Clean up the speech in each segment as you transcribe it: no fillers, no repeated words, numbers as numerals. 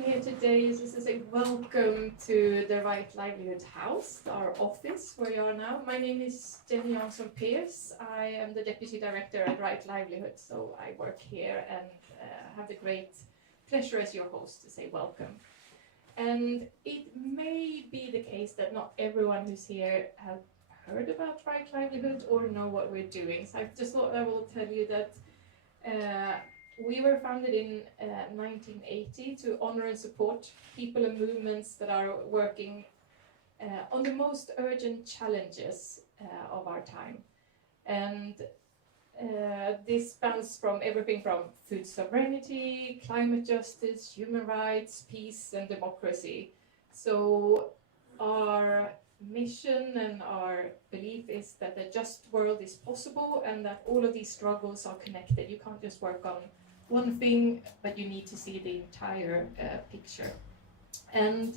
hosting here today is just to say welcome to the Right Livelihood house, our office where you are now. My name is Jenny Jansson-Peers. I am the Deputy Director at Right Livelihood, so I work here and have the great pleasure as your host to say welcome. And it may be the case that not everyone who's here have heard about Right Livelihood or know what we're doing. So I just thought I will tell you that we were founded in 1980 to honor and support people and movements that are working on the most urgent challenges of our time. And this spans from everything from food sovereignty, climate justice, human rights, peace and democracy. So our mission and our belief is that a just world is possible and that all of these struggles are connected. You can't just work on one thing, but you need to see the entire picture. And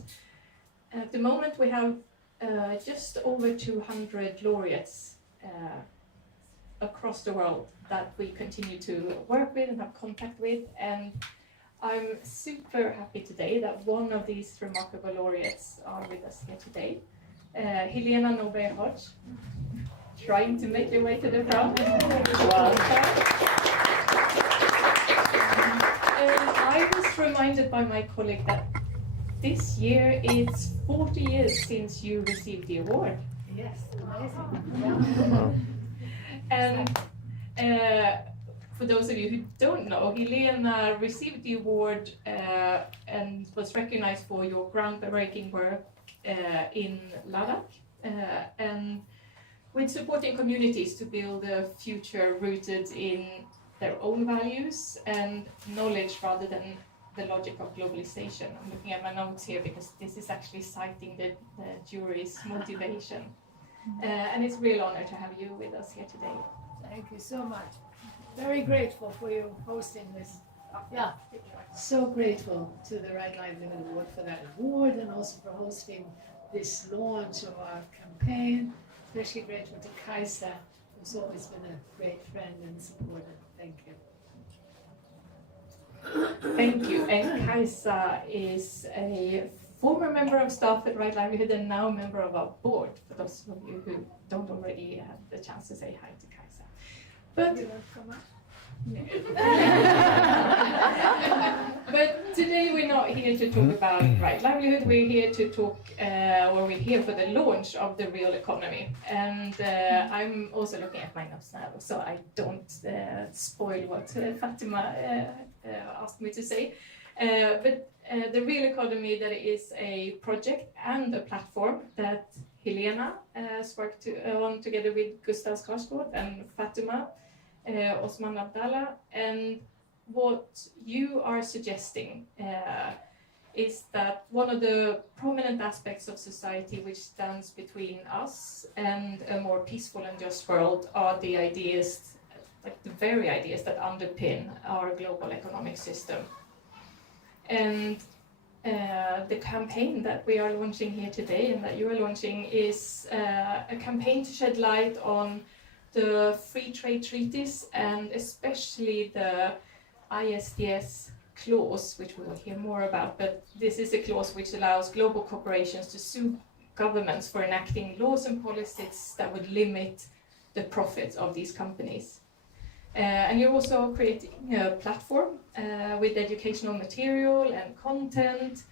at the moment we have just over 200 laureates across the world that we continue to work with and have contact with. And I'm super happy today that one of these remarkable laureates are with us here today. Helena Norberg-Hodge, trying to make your way to the front. Welcome. I was reminded by my colleague that this year it's 40 years since you received the award. Yes, amazing. And for those of you who don't know, Helena received the award and was recognized for your groundbreaking work in Ladakh and with supporting communities to build a future rooted in their own values and knowledge rather than the logic of globalization. I'm looking at my notes here because this is actually citing the jury's motivation. And it's a real honor to have you with us here today. Thank you so much. Very grateful for you hosting this. Yeah, so grateful to the Right Livelihood Award for that award and also for hosting this launch of our campaign. Especially grateful to Kaisa, who's always been a great friend and supporter. Thank you. Thank you. And Kaisa is a former member of staff at Right Livelihood and now a member of our board, for those of you who don't already have the chance to say hi to Kaisa. But you want to come up? But today we're not here to talk about Right Livelihood, we're here to talk, or we're here for the launch of the real economy. And I'm also looking at my notes now, so I don't spoil what Fatima asked me to say. But the real economy, that is a project and a platform that Helena has worked on together with Gustav Skarsgård and Fatima Osman Abdallah, and what you are suggesting is that one of the prominent aspects of society which stands between us and a more peaceful and just world are the ideas, like the very ideas that underpin our global economic system. And the campaign that we are launching here today and that you are launching is a campaign to shed light on the free trade treaties and especially the ISDS clause, which we will hear more about, but this is a clause which allows global corporations to sue governments for enacting laws and policies that would limit the profits of these companies. And you're also creating a platform with educational material and content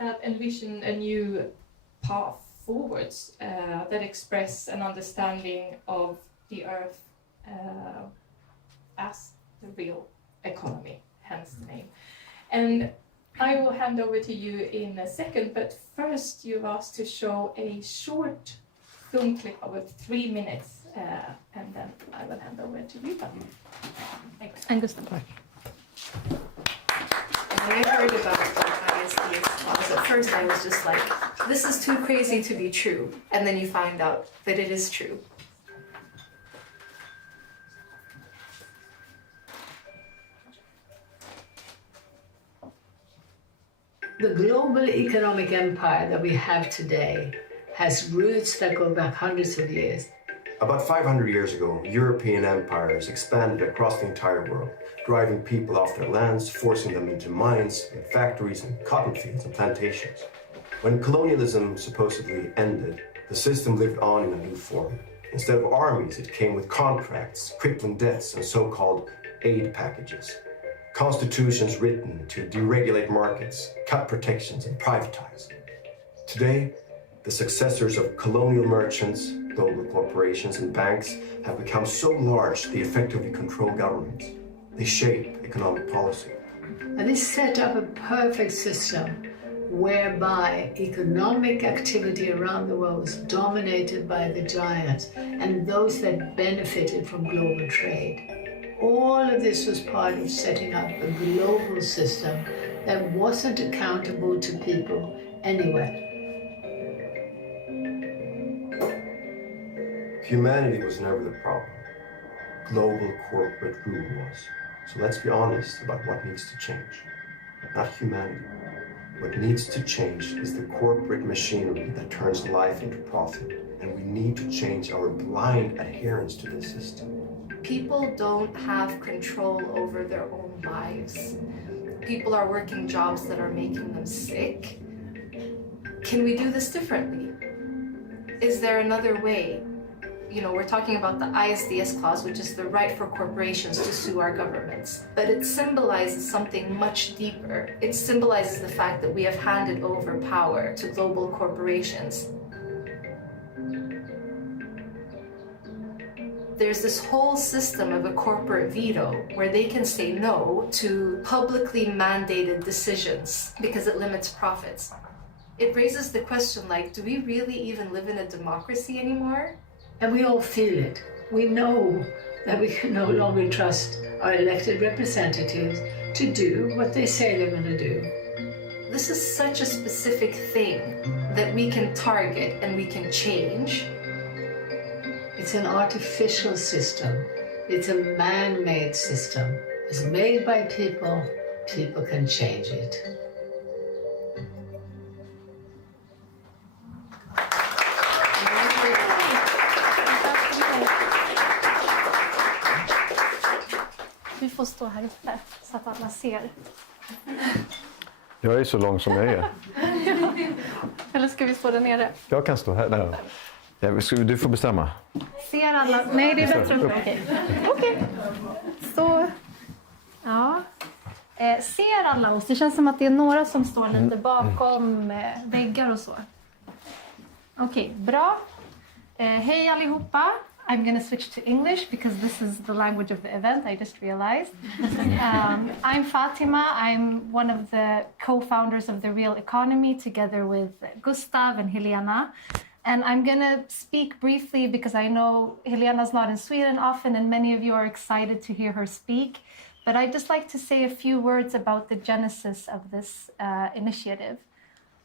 that envision a new path forwards that express an understanding of the earth as the real economy, hence the name. And I will hand over to you in a second, but first you've asked to show a short film clip of 3 minutes, and then I will hand over to you. Thanks. And Gustav. When I heard about ISDS, at first I was just like, this is too crazy to be true. And then you find out that it is true. The global economic empire that we have today has roots that go back hundreds of years. About 500 years ago, European empires expanded across the entire world, driving people off their lands, forcing them into mines and factories and cotton fields and plantations. When colonialism supposedly ended, the system lived on in a new form. Instead of armies, it came with contracts, crippling debts, and so-called aid packages. Constitutions written to deregulate markets, cut protections, and privatize. Today, the successors of colonial merchants, global corporations, and banks have become so large they effectively control governments. They shape economic policy. And they set up a perfect system whereby economic activity around the world was dominated by the giants and those that benefited from global trade. All of this was part of setting up a global system that wasn't accountable to people anyway. Humanity was never the problem. Global corporate rule was. So let's be honest about what needs to change. Not humanity. What needs to change is the corporate machinery that turns life into profit. And we need to change our blind adherence to this system. People don't have control over their own lives. People are working jobs that are making them sick. Can we do this differently? Is there another way? You know, we're talking about the ISDS clause, which is the right for corporations to sue our governments. But it symbolizes something much deeper. It symbolizes the fact that we have handed over power to global corporations. There's this whole system of a corporate veto where they can say no to publicly mandated decisions because it limits profits. It raises the question, like, do we really even live in a democracy anymore? And we all feel it. We know that we can no longer trust our elected representatives to do what they say they're going to do. This is such a specific thing that we can target and we can change. It's an artificial system. It's a man-made system. It's made by people. People can change it. Du får stå här uppe så att alla ser. Jag är så lång som jag är. Eller ska vi stå där nere? Jag kan stå här. Där. Du får bestämma. Ser alla? Nej, det är bättre. Okej. Så. Ja. Ser alla oss? Det känns som att det är några som står lite bakom väggar och så. Okej, bra. Hej allihopa. I'm going to switch to English because this is the language of the event, I just realized. I'm Fatima. I'm one of the co-founders of The Real Economy together with Gustav and Helena. And I'm going to speak briefly because I know Helena's not in Sweden often and many of you are excited to hear her speak. But I'd just like to say a few words about the genesis of this initiative.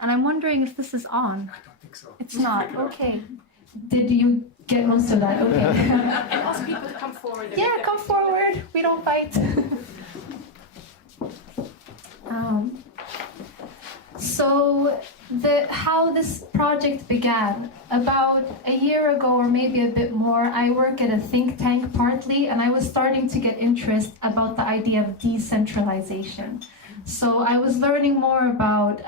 And I'm wondering if this is on. I don't think so. It's not, okay. Did you get most of that? Okay. And ask people to come forward. Yeah, come forward. We don't fight. So how this project began, about a year ago or maybe a bit more, I work at a think tank partly, and I was starting to get interest about the idea of decentralization. So I was learning more about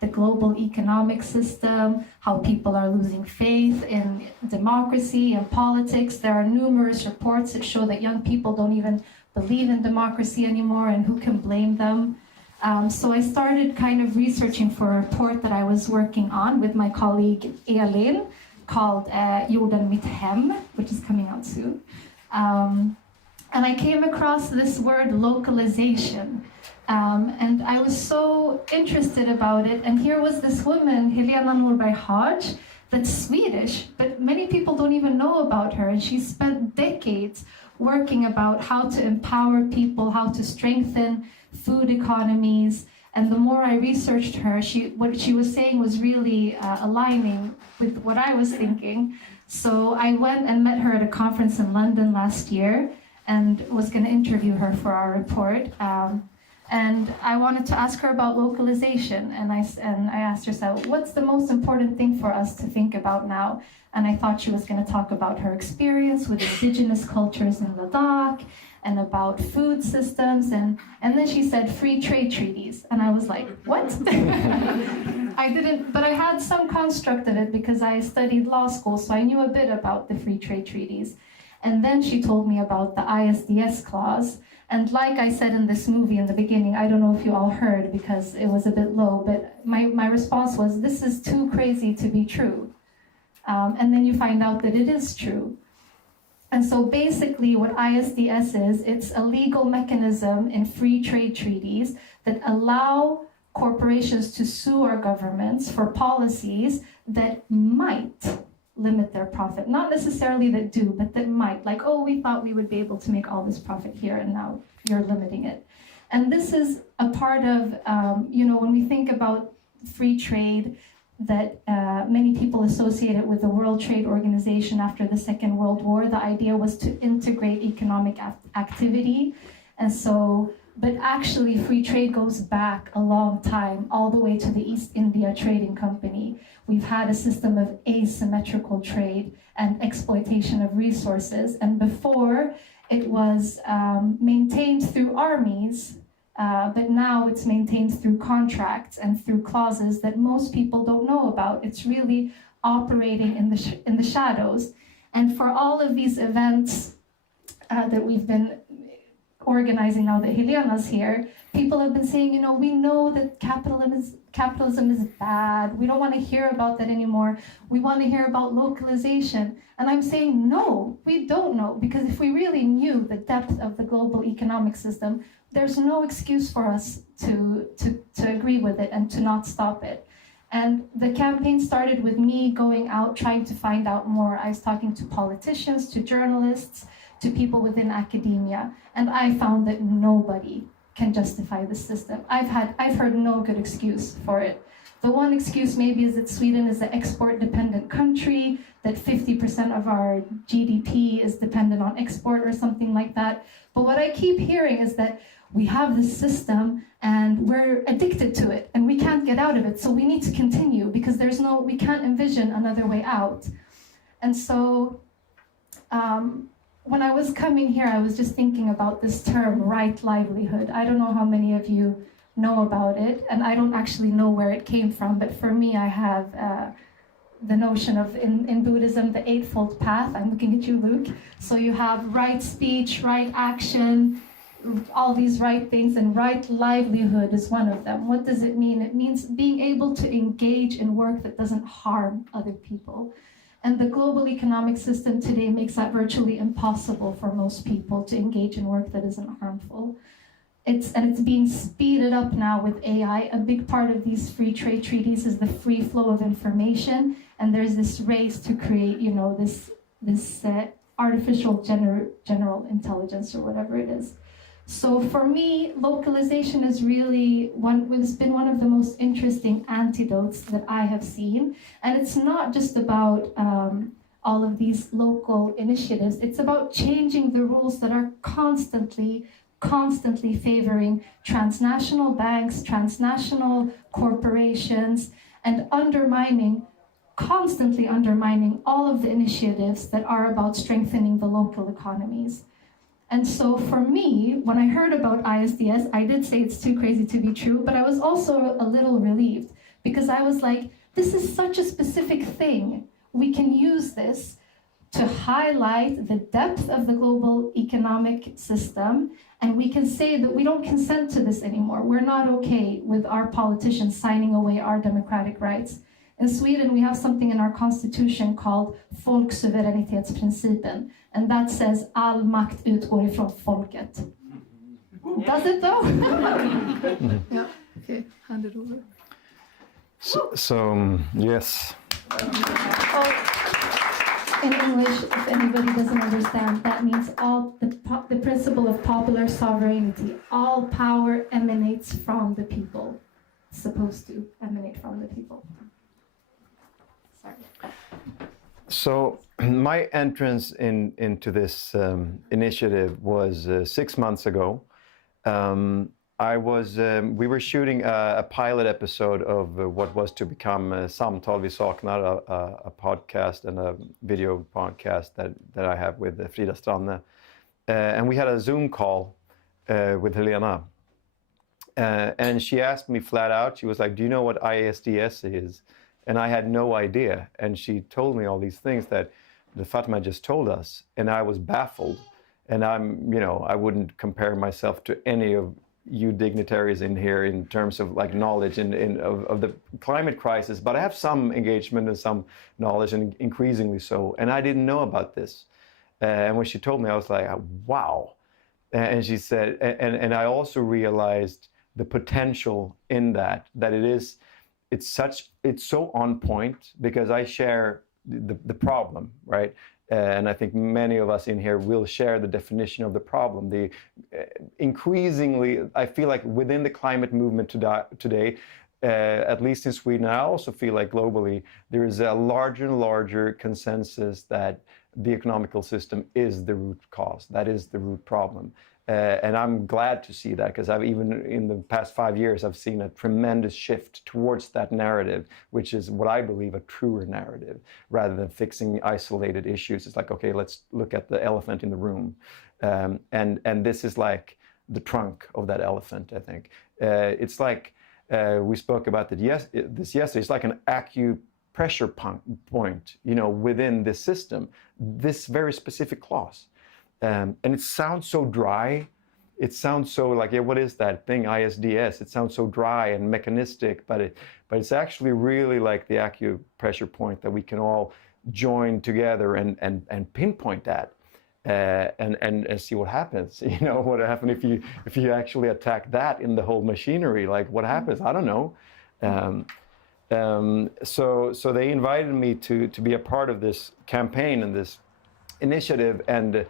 the global economic system, how people are losing faith in democracy and politics. There are numerous reports that show that young people don't even believe in democracy anymore, and who can blame them? So I started kind of researching for a report that I was working on with my colleague Elin called Jorden mitt hem, which is coming out soon. And I came across this word localization. And I was so interested about it. And here was this woman, Helena Norberg-Hodge, that's Swedish, but many people don't even know about her. And she spent decades working about how to empower people, how to strengthen food economies. And the more I researched her, what she was saying was really aligning with what I was thinking. So I went and met her at a conference in London last year and was going to interview her for our report. And I wanted to ask her about localization, and I asked her, so what's the most important thing for us to think about now? And I thought she was going to talk about her experience with indigenous cultures in Ladakh and about food systems, and then she said free trade treaties, and I was like, what? I didn't, but I had some construct of it because I studied law school, so I knew a bit about the free trade treaties. And then she told me about the ISDS clause. And like I said in this movie in the beginning, I don't know if you all heard because it was a bit low, but my response was, this is too crazy to be true. And then you find out that it is true. And so basically what ISDS is, it's a legal mechanism in free trade treaties that allow corporations to sue our governments for policies that might limit their profit. Not necessarily that do, but that might. Like, oh, we thought we would be able to make all this profit here, and now you're limiting it. And this is a part of, when we think about free trade, that many people associate it with the World Trade Organization after the Second World War. The idea was to integrate economic activity. And so, but actually free trade goes back a long time, all the way to the East India Trading Company. We've had a system of asymmetrical trade and exploitation of resources. And before, it was maintained through armies, but now it's maintained through contracts and through clauses that most people don't know about. It's really operating in the shadows. And for all of these events that we've been organizing now that Helena's here, people have been saying, we know that capitalism is bad. We don't want to hear about that anymore. We want to hear about localization. And I'm saying, no, we don't know, because if we really knew the depth of the global economic system, there's no excuse for us to agree with it and to not stop it. And the campaign started with me going out, trying to find out more. I was talking to politicians, to journalists, to people within academia, and I found that nobody can justify the system. I've heard no good excuse for it. The one excuse maybe is that Sweden is an export-dependent country, that 50% of our GDP is dependent on export or something like that. But what I keep hearing is that we have this system and we're addicted to it and we can't get out of it, so we need to continue because we can't envision another way out. And so when I was coming here, I was just thinking about this term, right livelihood. I don't know how many of you know about it, and I don't actually know where it came from, but for me, I have the notion of, in Buddhism, the Eightfold Path. I'm looking at you, Luke. So you have right speech, right action, all these right things, and right livelihood is one of them. What does it mean? It means being able to engage in work that doesn't harm other people. And the global economic system today makes that virtually impossible for most people to engage in work that isn't harmful. It's being speeded up now with AI. A big part of these free trade treaties is the free flow of information, and there's this race to create, this artificial general intelligence or whatever it is. So for me, localization is really it's been one of the most interesting antidotes that I have seen. And it's not just about all of these local initiatives. It's about changing the rules that are constantly favoring transnational banks, transnational corporations, and constantly undermining all of the initiatives that are about strengthening the local economies. And so for me, when I heard about ISDS, I did say it's too crazy to be true, but I was also a little relieved because I was like, this is such a specific thing. We can use this to highlight the depth of the global economic system, and we can say that we don't consent to this anymore. We're not okay with our politicians signing away our democratic rights. In Sweden, we have something in our constitution called folksuveränitetsprincipen, and that says all makt utgår ifrån folket. Does it though? Yeah, okay, hand it over. So yes. In English, if anybody doesn't understand, that means the principle of popular sovereignty. All power emanates from the people. It's supposed to emanate from the people. So my entrance into this initiative was 6 months ago. we were shooting a pilot episode of what was to become Samtal vi saknar, a podcast and a video podcast that I have with Frida Stranne. And we had a Zoom call with Helena. And she asked me flat out, she was like, do you know what ISDS is? And I had no idea. And she told me all these things that Fatima just told us. And I was baffled. And I wouldn't compare myself to any of you dignitaries in here in terms of like knowledge of the climate crisis, but I have some engagement and some knowledge, and increasingly so. And I didn't know about this. And when she told me, I was like, wow. And she said, and I also realized the potential in that it's so on point, because I share the problem, right? And I think many of us in here will share the definition of the problem. Increasingly, I feel like within the climate movement today, at least in Sweden, I also feel like globally, there is a larger and larger consensus that the economical system is the root cause, that is the root problem. And I'm glad to see that, because I've even in the past 5 years, I've seen a tremendous shift towards that narrative, which is what I believe a truer narrative, rather than fixing isolated issues. It's like, okay, let's look at the elephant in the room. And this is like the trunk of that elephant, I think. It's like, we spoke about this yesterday, it's like an acupressure point, within this system, this very specific clause. And it sounds so dry. It sounds so like, yeah, what is that thing, ISDS? It sounds so dry and mechanistic, but it's actually really like the acupressure point that we can all join together and pinpoint that, and see what happens. What happens if you actually attack that in the whole machinery? Like, what happens? I don't know. So they invited me to be a part of this campaign and this initiative, and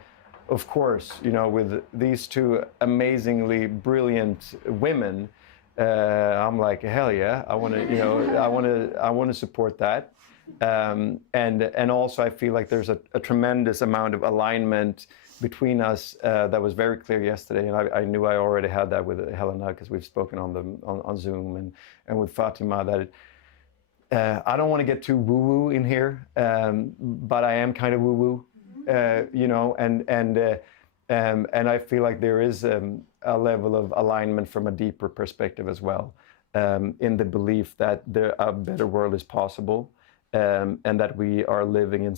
of course, with these two amazingly brilliant women, I'm like, hell yeah, I want to support that, and also I feel like there's a tremendous amount of alignment between us that was very clear yesterday, and I knew I already had that with Helena, because we've spoken on Zoom, and with Fatima, that I don't want to get too woo-woo in here, but I am kind of woo-woo. And I feel like there is a level of alignment from a deeper perspective as well, in the belief that a better world is possible, and that we are living in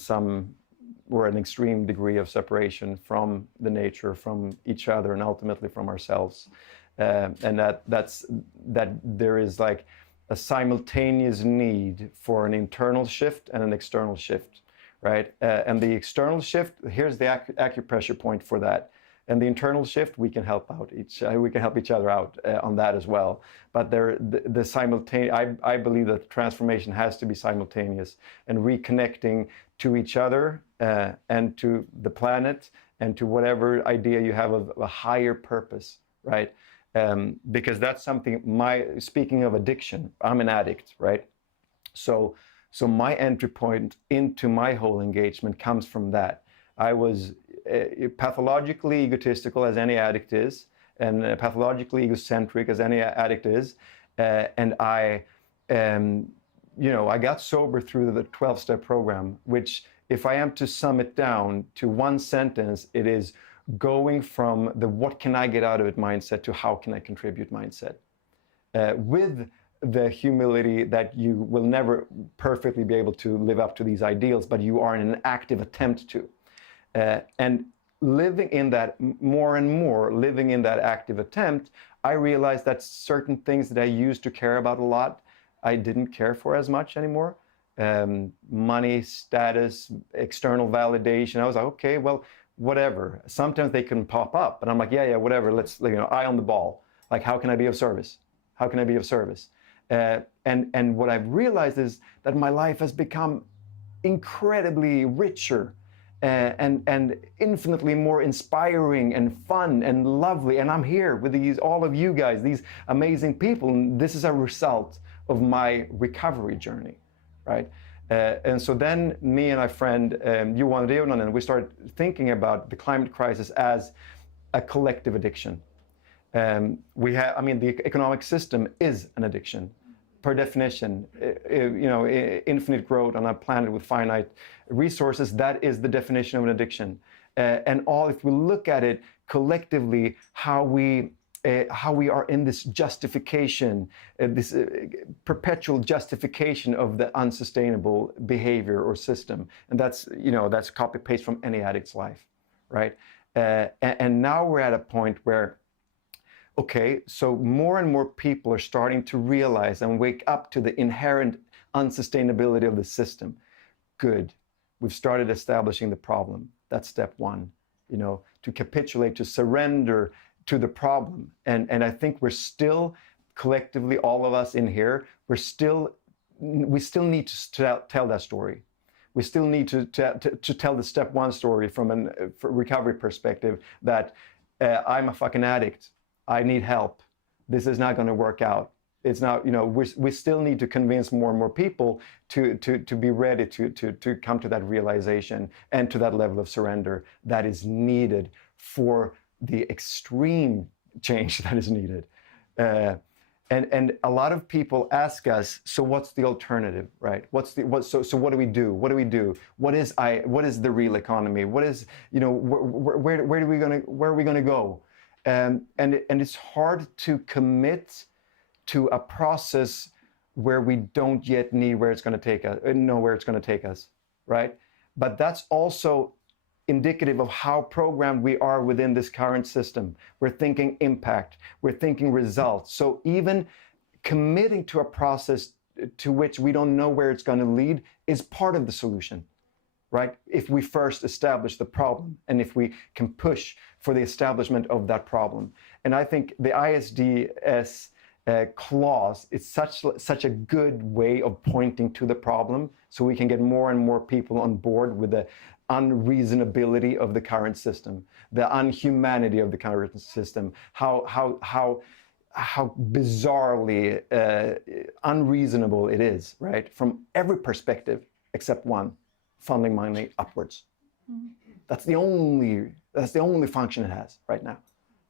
an extreme degree of separation from the nature, from each other, and ultimately from ourselves, and that there is like a simultaneous need for an internal shift and an external shift. Right, and the external shift, here's the acupressure point for that. And the internal shift, we can help each other out on that as well. But the simultaneous, I believe that transformation has to be simultaneous, and reconnecting to each other and to the planet and to whatever idea you have of a higher purpose, right? Because that's something. Speaking of addiction, I'm an addict, right? So my entry point into my whole engagement comes from that. I was pathologically egotistical, as any addict is, and pathologically egocentric, as any addict is. And I got sober through the 12-step program, which, if I am to sum it down to one sentence, it is going from the what can I get out of it mindset to how can I contribute mindset. With the humility that you will never perfectly be able to live up to these ideals, but you are in an active attempt to. And living in that more and more, living in that active attempt, I realized that certain things that I used to care about a lot, I didn't care for as much anymore. Money, status, external validation. I was like, okay, well, whatever. Sometimes they can pop up, and I'm like, yeah, whatever. Let's, eye on the ball. Like, how can I be of service? How can I be of service? And what I've realized is that my life has become incredibly richer and infinitely more inspiring and fun and lovely. And I'm here with all of you guys, these amazing people. And this is a result of my recovery journey, right? And so then me and my friend Johan Reunanen, we started thinking about the climate crisis as a collective addiction. We have, I mean, the economic system is an addiction. Per definition, infinite growth on a planet with finite resources, that is the definition of an addiction. And if we look at it collectively, how we are in this justification, this perpetual justification of the unsustainable behavior or system. And that's copy-paste from any addict's life, right? And now we're at a point where, okay, so more and more people are starting to realize and wake up to the inherent unsustainability of the system. Good. We've started establishing the problem. That's step one, to capitulate, to surrender to the problem. And I think we're still, collectively, all of us in here, we still need to tell that story. We still need to tell the step one story from a recovery perspective that I'm a fucking addict. I need help. This is not going to work out. It's not, we still need to convince more and more people to be ready to come to that realization and to that level of surrender that is needed for the extreme change that is needed. And a lot of people ask us, so what's the alternative, right? So what do we do? What do we do? What is the real economy? What is, where are we going to go? And it's hard to commit to a process where we don't yet know where it's going to take us, right? But that's also indicative of how programmed we are within this current system. We're thinking impact, we're thinking results. So even committing to a process to which we don't know where it's going to lead is part of the solution, right? If we first establish the problem and if we can push for the establishment of that problem. And I think the ISDS clause is such a good way of pointing to the problem so we can get more and more people on board with the unreasonability of the current system, the unhumanity of the current system, how bizarrely unreasonable it is, right? From every perspective except one, funding money upwards. Mm-hmm. That's the only function it has right now,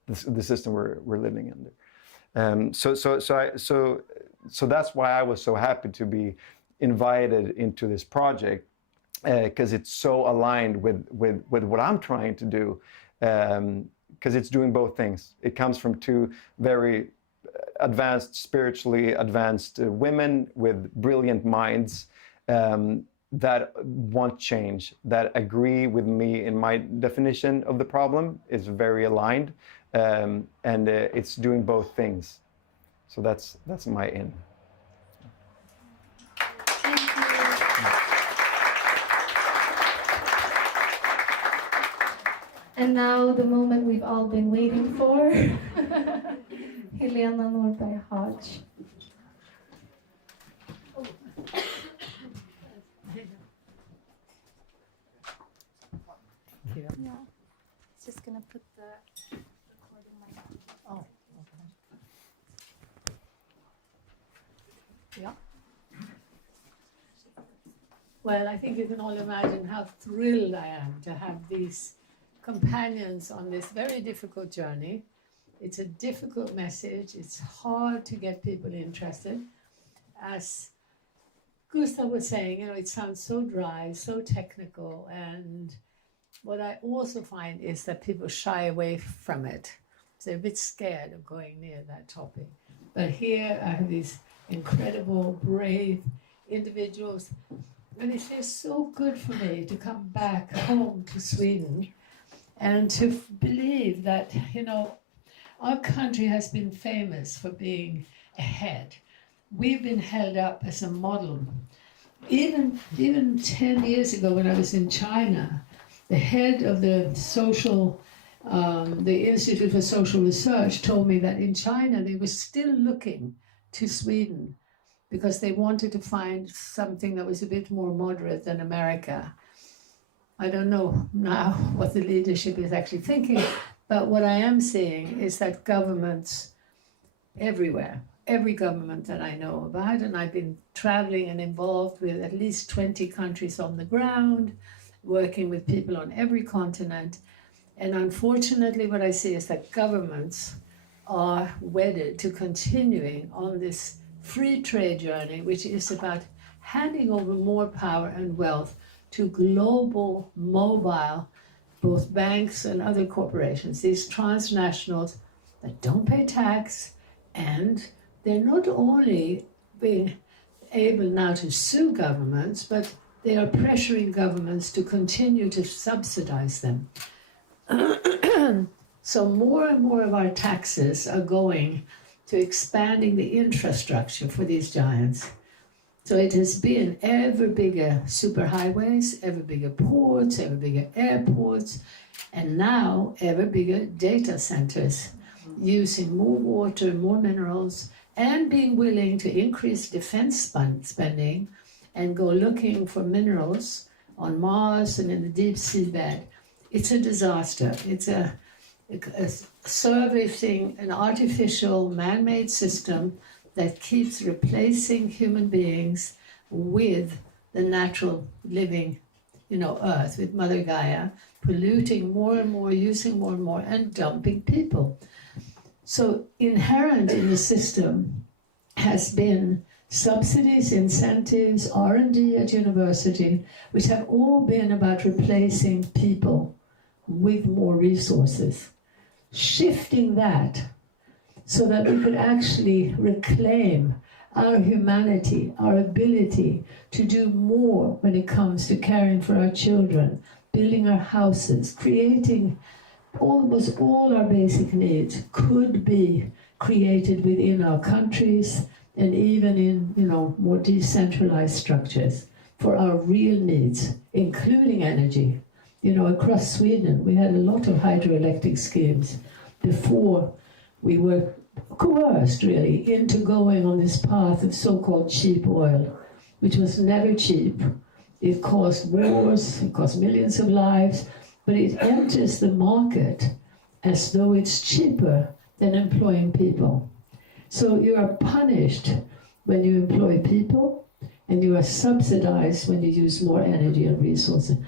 the system we're living under. So that's why I was so happy to be invited into this project, because it's so aligned with what I'm trying to do, because it's doing both things. It comes from two very spiritually advanced women with brilliant minds that want change, that agree with me in my definition of the problem, is very aligned, and it's doing both things. So that's my in. And now the moment we've all been waiting for, Helena Norberg-Hodge. Yeah, it's just gonna put the recording mic on. Oh, okay. Yeah. Well, I think you can all imagine how thrilled I am to have these companions on this very difficult journey. It's a difficult message. It's hard to get people interested. As Gustav was saying, it sounds so dry, so technical, and what I also find is that people shy away from it. They're a bit scared of going near that topic. But here I have these incredible, brave individuals, and it feels so good for me to come back home to Sweden and to believe that, our country has been famous for being ahead. We've been held up as a model. Even 10 years ago when I was in China, the head of the Institute for Social Research told me that in China they were still looking to Sweden because they wanted to find something that was a bit more moderate than America. I don't know now what the leadership is actually thinking, but what I am seeing is that governments everywhere, every government that I know about, and I've been traveling and involved with at least 20 countries on the ground, working with people on every continent, and unfortunately what I see is that governments are wedded to continuing on this free trade journey, which is about handing over more power and wealth to global, mobile, both banks and other corporations, these transnationals that don't pay tax, and they're not only being able now to sue governments, but they are pressuring governments to continue to subsidize them. So more and more of our taxes are going to expanding the infrastructure for these giants. So it has been ever bigger superhighways, ever bigger ports, ever bigger airports, and now ever bigger data centers, using more water, more minerals, and being willing to increase defense spending and go looking for minerals on Mars and in the deep seabed. It's a disaster. It's a servicing an artificial man-made system that keeps replacing human beings with the natural living, earth, with Mother Gaia, polluting more and more, using more and more, and dumping people. So inherent in the system has been subsidies, incentives, R&D at university, which have all been about replacing people with more resources. Shifting that so that we could actually reclaim our humanity, our ability to do more when it comes to caring for our children, building our houses, creating almost all our basic needs could be created within our countries and even in, more decentralized structures for our real needs, including energy. Across Sweden, we had a lot of hydroelectric schemes before we were coerced, really, into going on this path of so-called cheap oil, which was never cheap. It caused wars, it caused millions of lives, but it enters the market as though it's cheaper than employing people. So you are punished when you employ people, and you are subsidized when you use more energy and resources.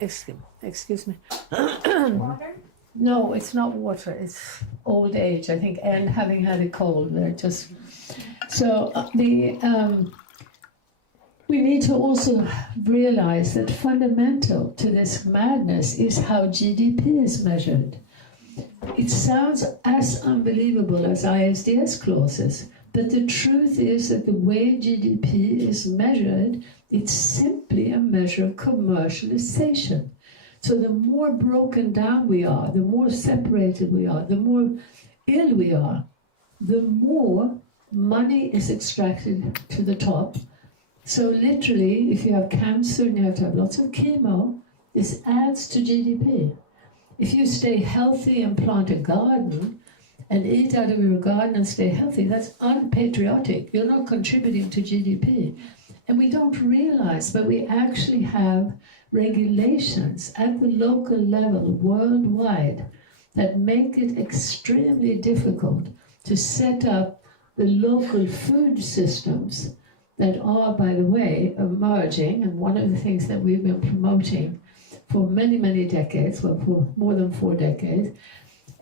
Excuse me. Water? No, it's not water. It's old age, I think, and having had a cold. They're just so we need to also realize that fundamental to this madness is how GDP is measured. It sounds as unbelievable as ISDS clauses, but the truth is that the way GDP is measured, it's simply a measure of commercialization. So the more broken down we are, the more separated we are, the more ill we are, the more money is extracted to the top. So literally, if you have cancer and you have to have lots of chemo, this adds to GDP. If you stay healthy and plant a garden and eat out of your garden and stay healthy, that's unpatriotic. You're not contributing to GDP. And we don't realize, but we actually have regulations at the local level worldwide that make it extremely difficult to set up the local food systems that are, by the way, emerging. And one of the things that we've been promoting for many, many decades, well, for more than 4 decades,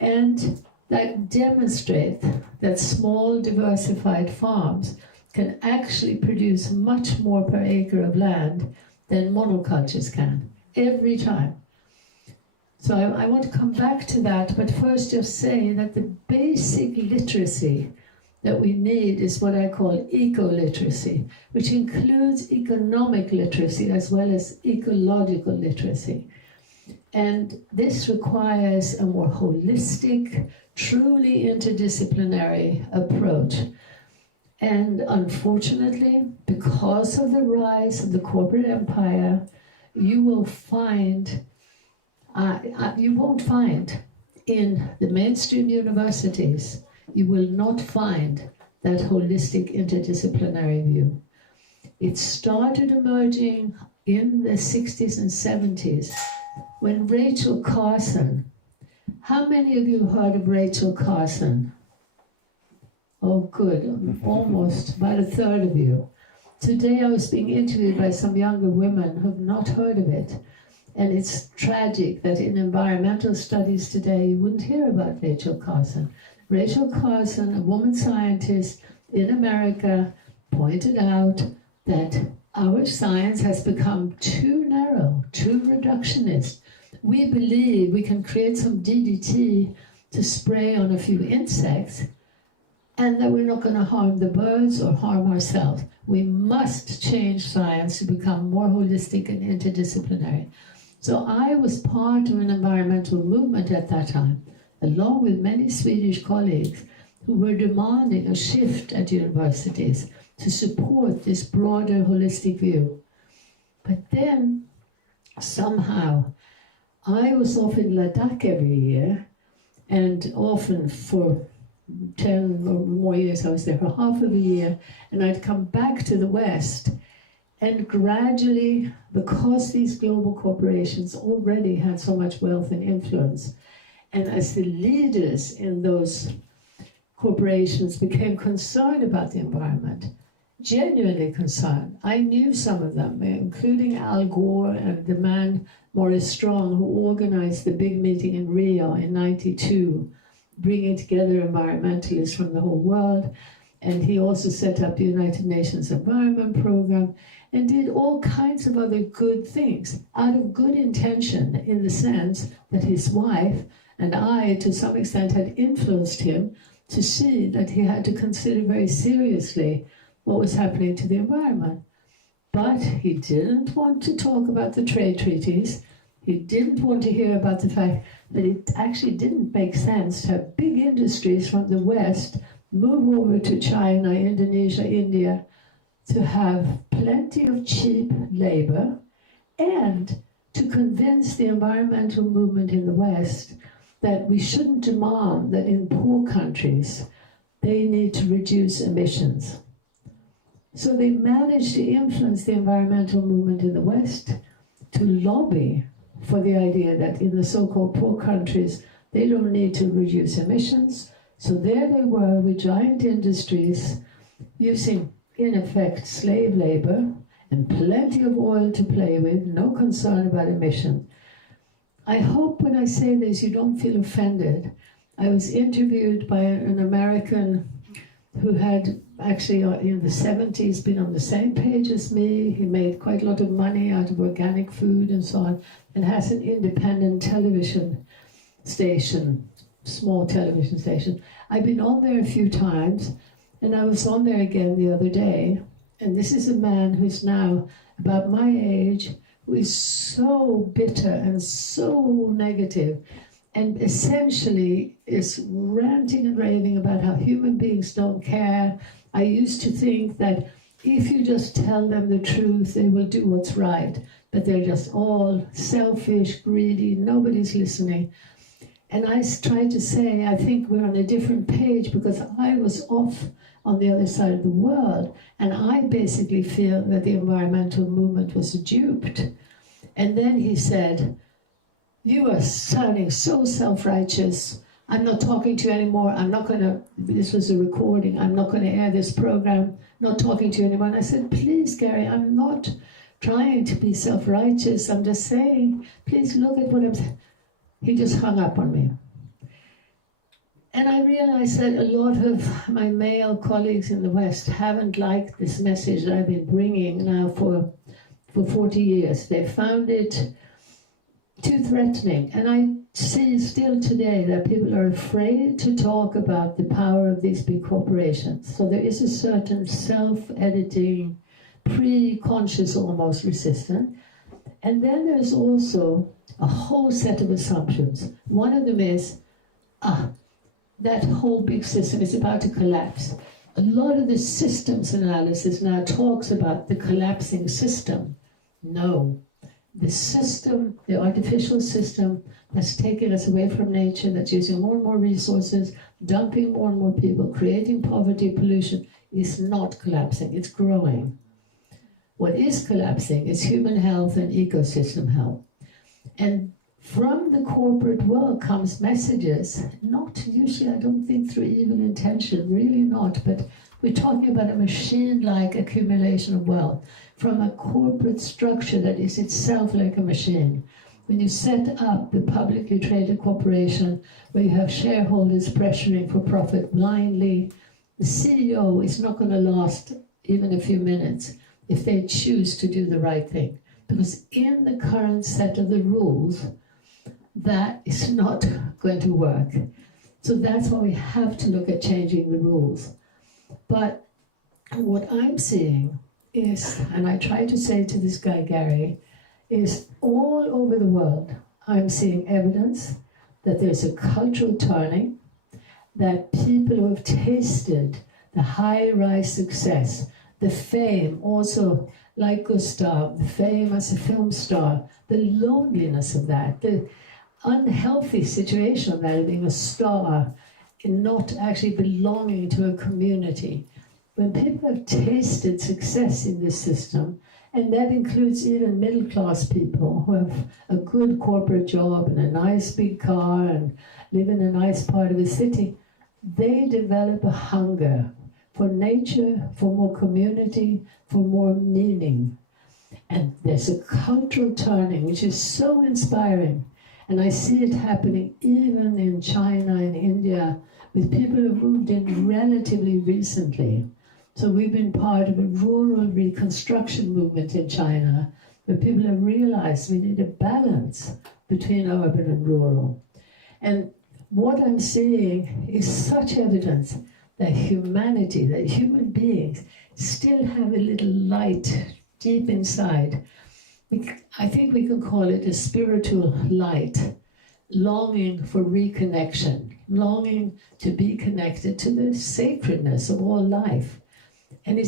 and that demonstrate that small diversified farms can actually produce much more per acre of land than monocultures can, every time. So I want to come back to that, but first just say that the basic literacy that we need is what I call eco-literacy, which includes economic literacy as well as ecological literacy. And this requires a more holistic, truly interdisciplinary approach. And unfortunately, because of the rise of the corporate empire, you won't find in the mainstream universities, you will not find that holistic interdisciplinary view. It started emerging in the 60s and 70s when Rachel Carson, how many of you heard of Rachel Carson? Oh, good, almost about a third of you. Today I was being interviewed by some younger women who have not heard of it. And it's tragic that in environmental studies today, you wouldn't hear about Rachel Carson. Rachel Carson, a woman scientist in America, pointed out that our science has become too narrow, too reductionist. We believe we can create some DDT to spray on a few insects, and that we're not going to harm the birds or harm ourselves. We must change science to become more holistic and interdisciplinary. So I was part of an environmental movement at that time, along with many Swedish colleagues who were demanding a shift at universities to support this broader holistic view. But then, somehow, I was off in Ladakh every year, and often for 10 or more years, I was there for half of a year, and I'd come back to the West, and gradually, because these global corporations already had so much wealth and influence, and as the leaders in those corporations became concerned about the environment, genuinely concerned. I knew some of them, including Al Gore and the man Maurice Strong, who organized the big meeting in Rio in '92, bringing together environmentalists from the whole world. And he also set up the United Nations Environment Program and did all kinds of other good things out of good intention, in the sense that his wife and I, to some extent, had influenced him to see that he had to consider very seriously what was happening to the environment. But he didn't want to talk about the trade treaties. He didn't want to hear about the fact that it actually didn't make sense to have big industries from the West move over to China, Indonesia, India, to have plenty of cheap labor, and to convince the environmental movement in the West that we shouldn't demand that in poor countries they need to reduce emissions. So they managed to influence the environmental movement in the West to lobby for the idea that in the so-called poor countries, they don't need to reduce emissions. So there they were with giant industries using, in effect, slave labor and plenty of oil to play with, no concern about emissions. I hope when I say this, you don't feel offended. I was interviewed by an American who had actually in the 70s been on the same page as me. He made quite a lot of money out of organic food and so on, and has an independent television station, small television station. I've been on there a few times, and I was on there again the other day. And this is a man who's now about my age, who is so bitter and so negative, and essentially is ranting and raving about how human beings don't care. I used to think that if you just tell them the truth, they will do what's right. But they're just all selfish, greedy, nobody's listening. And I tried to say, I think we're on a different page, because I was off on the other side of the world, and I basically feel that the environmental movement was duped. And then he said, "You are sounding so self-righteous. I'm not talking to you anymore. I'm not going to," this was a recording, "I'm not going to air this program, not talking to you anymore." And I said, "Please, Gary, I'm not trying to be self-righteous. I'm just saying, please look at what I'm saying." He just hung up on me. And I realized that a lot of my male colleagues in the West haven't liked this message that I've been bringing now for 40 years. They found it too threatening. And I see still today that people are afraid to talk about the power of these big corporations. So there is a certain self-editing, pre-conscious almost resistance. And then there's also a whole set of assumptions. One of them is, that whole big system is about to collapse. A lot of the systems analysis now talks about the collapsing system. No. The system, the artificial system that's taking us away from nature, that's using more and more resources, dumping more and more people, creating poverty, pollution, is not collapsing, it's growing. What is collapsing is human health and ecosystem health. And from the corporate world comes messages, not usually, I don't think, through evil intention, really not, but we're talking about a machine-like accumulation of wealth from a corporate structure that is itself like a machine. When you set up the publicly traded corporation where you have shareholders pressuring for profit blindly, the CEO is not going to last even a few minutes if they choose to do the right thing. Because in the current set of the rules, that is not going to work. So that's why we have to look at changing the rules. But what I'm seeing is, and I try to say to this guy Gary, is all over the world I'm seeing evidence that there's a cultural turning, that people who have tasted the high-rise success, the fame, also like Gustav, the fame as a film star, the loneliness of that, the unhealthy situation of that, being a star and not actually belonging to a community. When people have tasted success in this system, and that includes even middle-class people who have a good corporate job and a nice big car and live in a nice part of the city, they develop a hunger for nature, for more community, for more meaning. And there's a cultural turning which is so inspiring. And I see it happening even in China and India with people who moved in relatively recently. So we've been part of a rural reconstruction movement in China where people have realized we need a balance between urban and rural. And what I'm seeing is such evidence that humanity, that human beings still have a little light deep inside. I think we can call it a spiritual light, longing for reconnection, longing to be connected to the sacredness of all life. And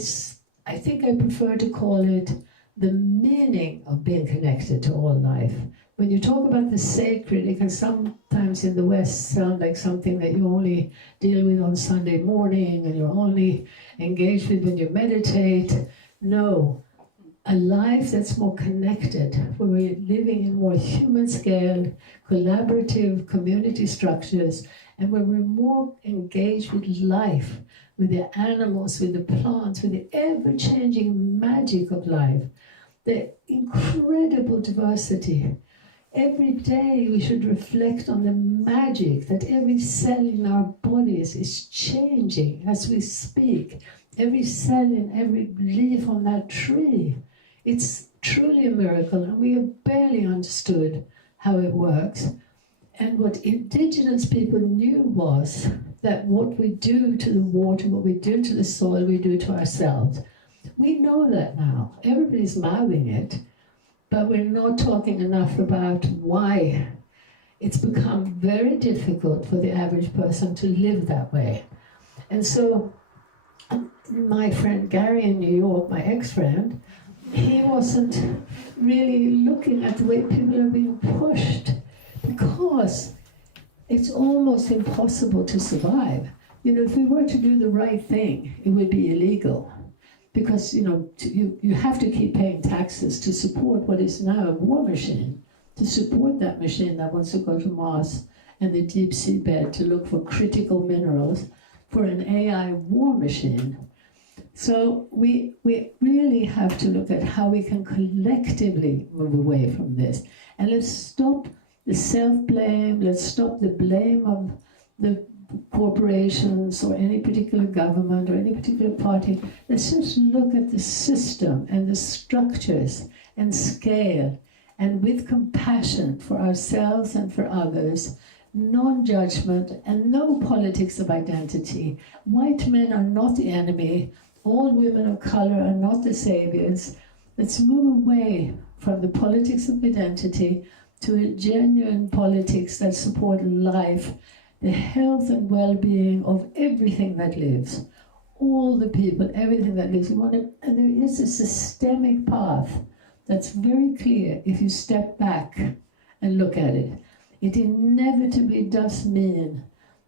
I think I prefer to call it the meaning of being connected to all life. When you talk about the sacred, it can sometimes in the West sound like something that you only deal with on Sunday morning and you're only engaged with when you meditate. No, a life that's more connected, where we're living in more human scale, collaborative community structures, and where we're more engaged with life, with the animals, with the plants, with the ever-changing magic of life, the incredible diversity. Every day we should reflect on the magic that every cell in our bodies is changing as we speak. Every cell in every leaf on that tree. It's truly a miracle, and we have barely understood how it works. And what indigenous people knew was that what we do to the water, what we do to the soil, we do to ourselves. We know that now. Everybody's mouthing it, but we're not talking enough about why it's become very difficult for the average person to live that way. And so my friend Gary in New York, my ex-friend, he wasn't really looking at the way people are being pushed, because it's almost impossible to survive. You know, if we were to do the right thing, it would be illegal. Because, you know, you have to keep paying taxes to support what is now a war machine, to support that machine that wants to go to Mars and the deep sea bed to look for critical minerals for an AI war machine. So we really have to look at how we can collectively move away from this. And let's stop the self-blame, let's stop the blame of the corporations or any particular government or any particular party. Let's just look at the system and the structures and scale, and with compassion for ourselves and for others, non-judgment and no politics of identity. White men are not the enemy. All women of color are not the saviors. Let's move away from the politics of identity to a genuine politics that support life, the health and well-being of everything that lives, all the people, everything that lives. And there is a systemic path that's very clear if you step back and look at it. It inevitably does mean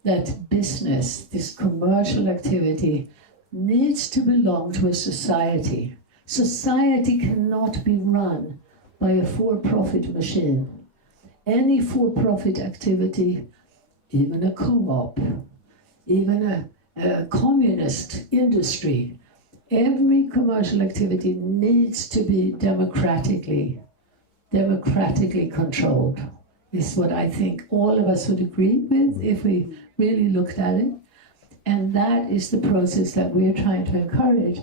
that business, this commercial activity, needs to belong to a society. Society cannot be run by a for-profit machine. Any for-profit activity, even a co-op, even a communist industry, every commercial activity needs to be democratically democratically controlled, is what I think all of us would agree with if we really looked at it. And that is the process that we're trying to encourage.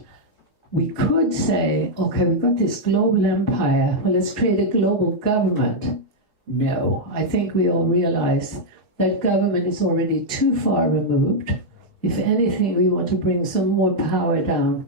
We could say, okay, we've got this global empire, well, let's create a global government. No, I think we all realize that government is already too far removed. If anything, we want to bring some more power down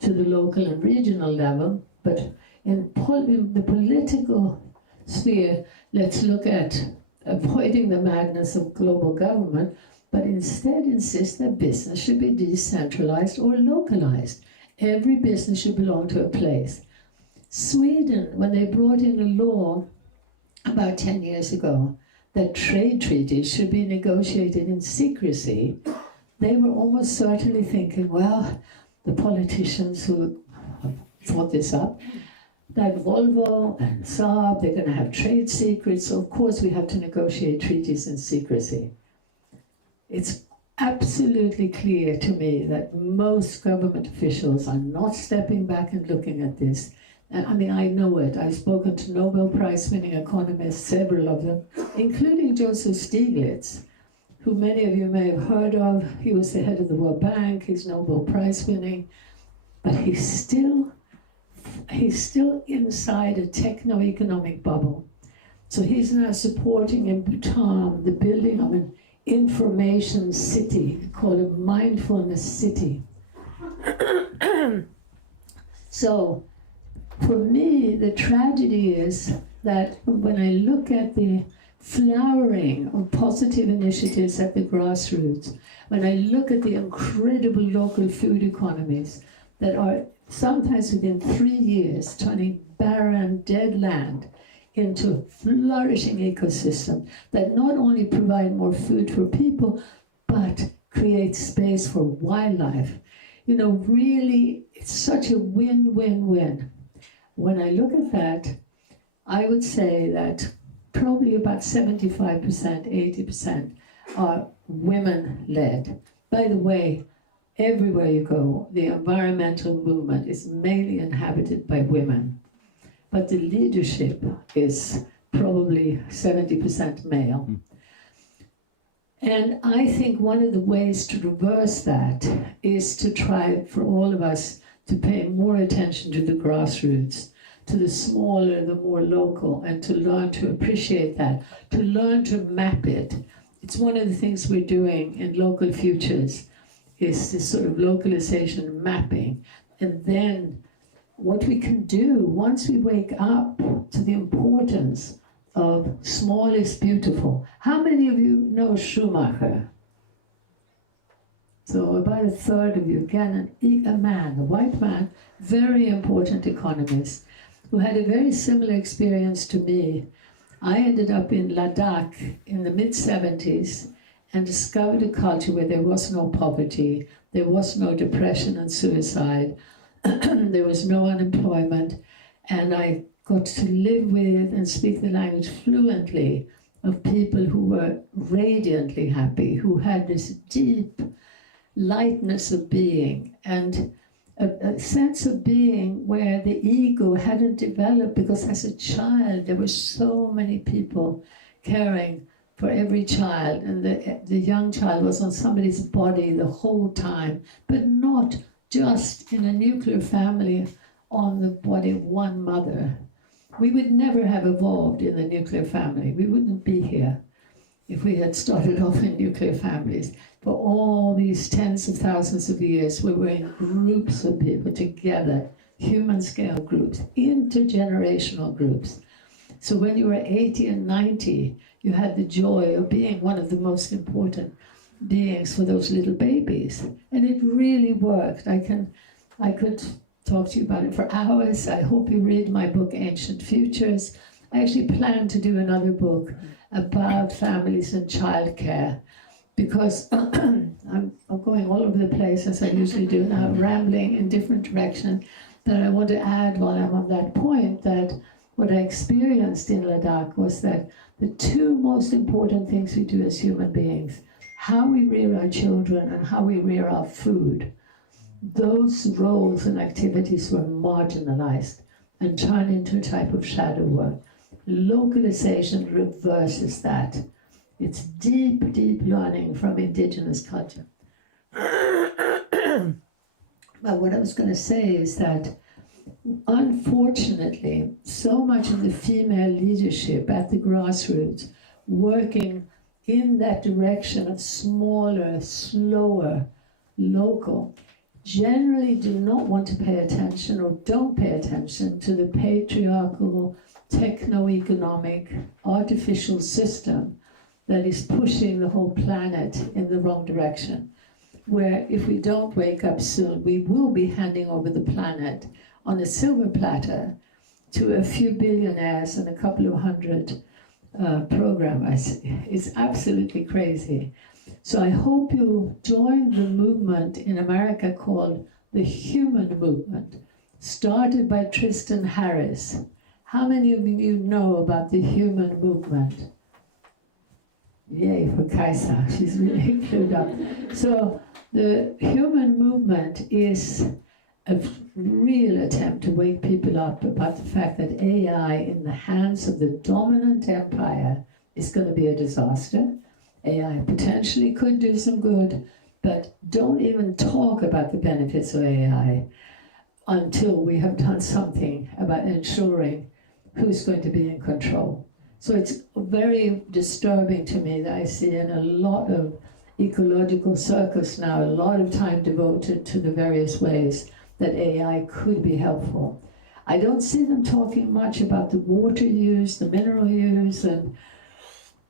to the local and regional level, but in the political sphere, let's look at avoiding the madness of global government, but instead insist that business should be decentralized or localized. Every business should belong to a place. Sweden, when they brought in a law about 10 years ago that trade treaties should be negotiated in secrecy, they were almost certainly thinking, well, the politicians who thought this up, that Volvo and Saab, they're going to have trade secrets, so of course we have to negotiate treaties in secrecy. It's absolutely clear to me that most government officials are not stepping back and looking at this. And I mean, I know it. I've spoken to Nobel Prize-winning economists, several of them, including Joseph Stiglitz, who many of you may have heard of. He was the head of the World Bank, he's Nobel Prize-winning, but he's still inside a techno-economic bubble. So he's now supporting in Bhutan the building of an information city, called a mindfulness city. So for me, the tragedy is that when I look at the flowering of positive initiatives at the grassroots, when I look at the incredible local food economies that are sometimes within 3 years turning barren, dead land into flourishing ecosystems that not only provide more food for people, but create space for wildlife. You know, really, it's such a win-win-win. When I look at that, I would say that probably about 75%, 80% are women-led. By the way, everywhere you go, the environmental movement is mainly inhabited by women. But the leadership is probably 70% male. And I think one of the ways to reverse that is to try for all of us to pay more attention to the grassroots, to the smaller, the more local, and to learn to appreciate that, to learn to map it. It's one of the things we're doing in Local Futures, is this sort of localization mapping. And then what we can do once we wake up to the importance of small is beautiful. How many of you know Schumacher? So about a third of you. Again, a white man, very important economist, who had a very similar experience to me. I ended up in Ladakh in the mid-70s and discovered a culture where there was no poverty, there was no depression and suicide, there was no unemployment, and I got to live with and speak the language fluently of people who were radiantly happy, who had this deep lightness of being and a sense of being where the ego hadn't developed, because as a child there were so many people caring for every child, and the young child was on somebody's body the whole time, but not just in a nuclear family on the body of one mother. We would never have evolved in the nuclear family. We wouldn't be here if we had started off in nuclear families. For all these tens of thousands of years, we were in groups of people together, human scale groups, intergenerational groups. So when you were 80 and 90, you had the joy of being one of the most important beings for those little babies. And it really worked. I could talk to you about it for hours. I hope you read my book, Ancient Futures. I actually plan to do another book about families and childcare, because I'm going all over the place, as I usually do now, rambling in different directions. But I want to add, while I'm on that point, that what I experienced in Ladakh was that the two most important things we do as human beings, how we rear our children and how we rear our food, those roles and activities were marginalized and turned into a type of shadow work. Localization reverses that. It's deep, deep learning from indigenous culture. But what I was going to say is that, unfortunately, so much of the female leadership at the grassroots working in that direction of smaller, slower, local, generally do not want to pay attention or don't pay attention to the patriarchal, techno-economic, artificial system that is pushing the whole planet in the wrong direction. Where if we don't wake up soon, we will be handing over the planet on a silver platter to a few billionaires and a couple of hundred programmers. It's absolutely crazy. So I hope you'll join the movement in America called the Human Movement, started by Tristan Harris. How many of you know about the Human Movement? Yay for Kaisa, she's really clued up. So the Human Movement is a real attempt to wake people up about the fact that AI in the hands of the dominant empire is going to be a disaster. AI potentially could do some good, but don't even talk about the benefits of AI until we have done something about ensuring who's going to be in control. So it's very disturbing to me that I see in a lot of ecological circles now, a lot of time devoted to the various ways that AI could be helpful. I don't see them talking much about the water use, the mineral use, and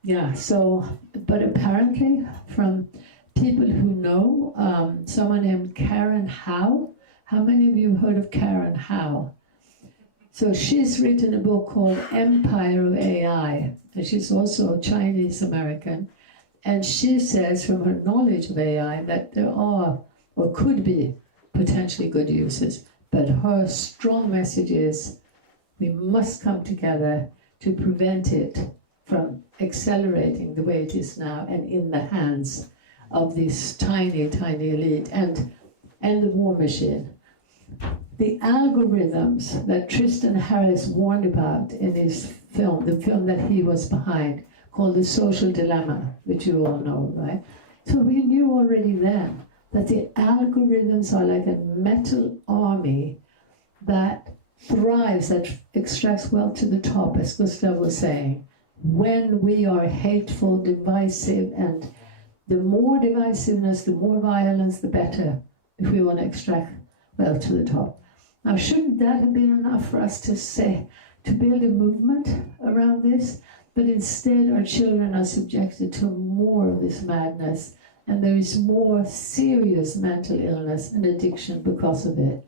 yeah, so, but apparently from people who know, someone named Karen Howe. How many of you heard of Karen Howe? So she's written a book called Empire of AI, and she's also Chinese American. And she says from her knowledge of AI that there are, or could be, potentially good uses. But her strong message is we must come together to prevent it from accelerating the way it is now and in the hands of this tiny, tiny elite and the war machine. The algorithms that Tristan Harris warned about in his film, the film that he was behind, called The Social Dilemma, which you all know, right? So we knew already then that the algorithms are like a metal army that thrives, that extracts wealth to the top, as Gustav was saying, when we are hateful, divisive, and the more divisiveness, the more violence, the better, if we want to extract wealth to the top. Now, shouldn't that have been enough for us to say, to build a movement around this? But instead, our children are subjected to more of this madness, and there is more serious mental illness and addiction because of it.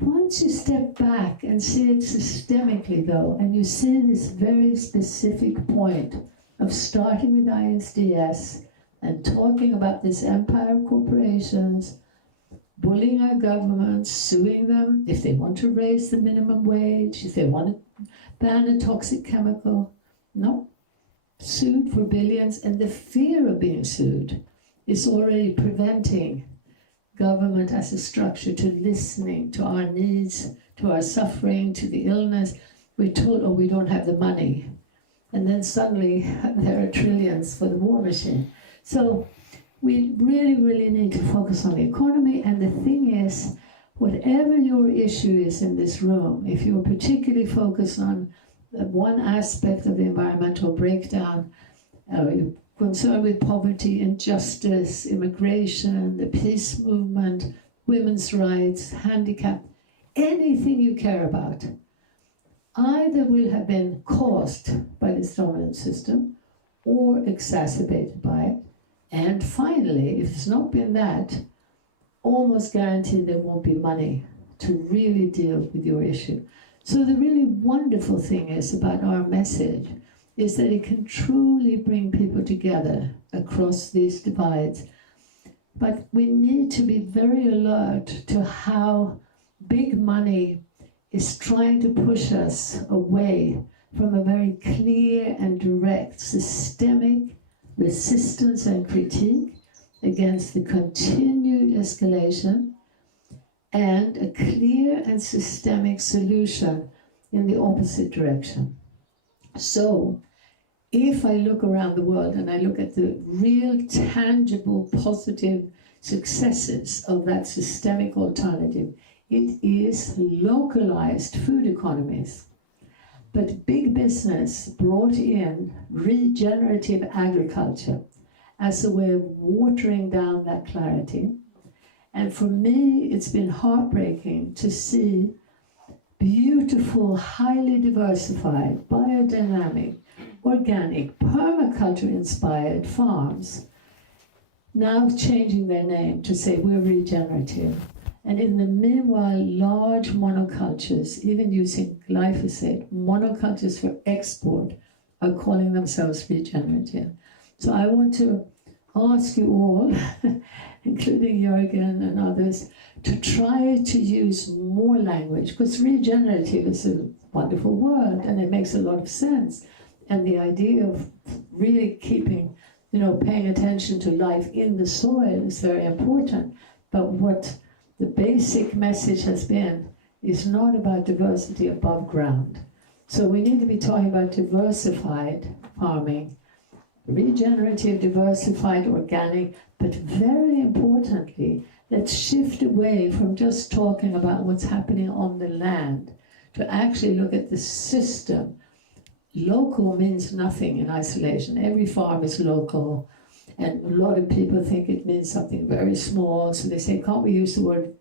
Once you step back and see it systemically, though, and you see this very specific point of starting with ISDS and talking about this empire of corporations, bullying our governments, suing them if they want to raise the minimum wage, if they want to ban a toxic chemical. No. Sued for billions, and the fear of being sued is already preventing government as a structure to listening to our needs, to our suffering, to the illness. We're told, oh, we don't have the money. And then suddenly there are trillions for the war machine. So we really, really need to focus on the economy. And the thing is, whatever your issue is in this room, if you're particularly focused on one aspect of the environmental breakdown, you're concerned with poverty, injustice, immigration, the peace movement, women's rights, handicap, anything you care about, either will have been caused by this dominant system or exacerbated by it. And finally, if it's not been that, almost guaranteed there won't be money to really deal with your issue. So the really wonderful thing is about our message is that it can truly bring people together across these divides. But we need to be very alert to how big money is trying to push us away from a very clear and direct systemic resistance and critique against the continued escalation and a clear and systemic solution in the opposite direction. So if I look around the world and I look at the real tangible positive successes of that systemic alternative, it is localized food economies. But big business brought in regenerative agriculture as a way of watering down that clarity. And for me, it's been heartbreaking to see beautiful, highly diversified, biodynamic, organic, permaculture-inspired farms now changing their name to say we're regenerative. And in the meanwhile, large monocultures, even using glyphosate, monocultures for export, are calling themselves regenerative. So I want to ask you all, including Jürgen and others, to try to use more language, because regenerative is a wonderful word and it makes a lot of sense. And the idea of really keeping, paying attention to life in the soil is very important. But what the basic message has been is not about diversity above ground. So we need to be talking about diversified farming, regenerative, diversified, organic, but very importantly, let's shift away from just talking about what's happening on the land to actually look at the system. Local means nothing in isolation. Every farm is local, and a lot of people think it means something very small, so they say, can't we use the word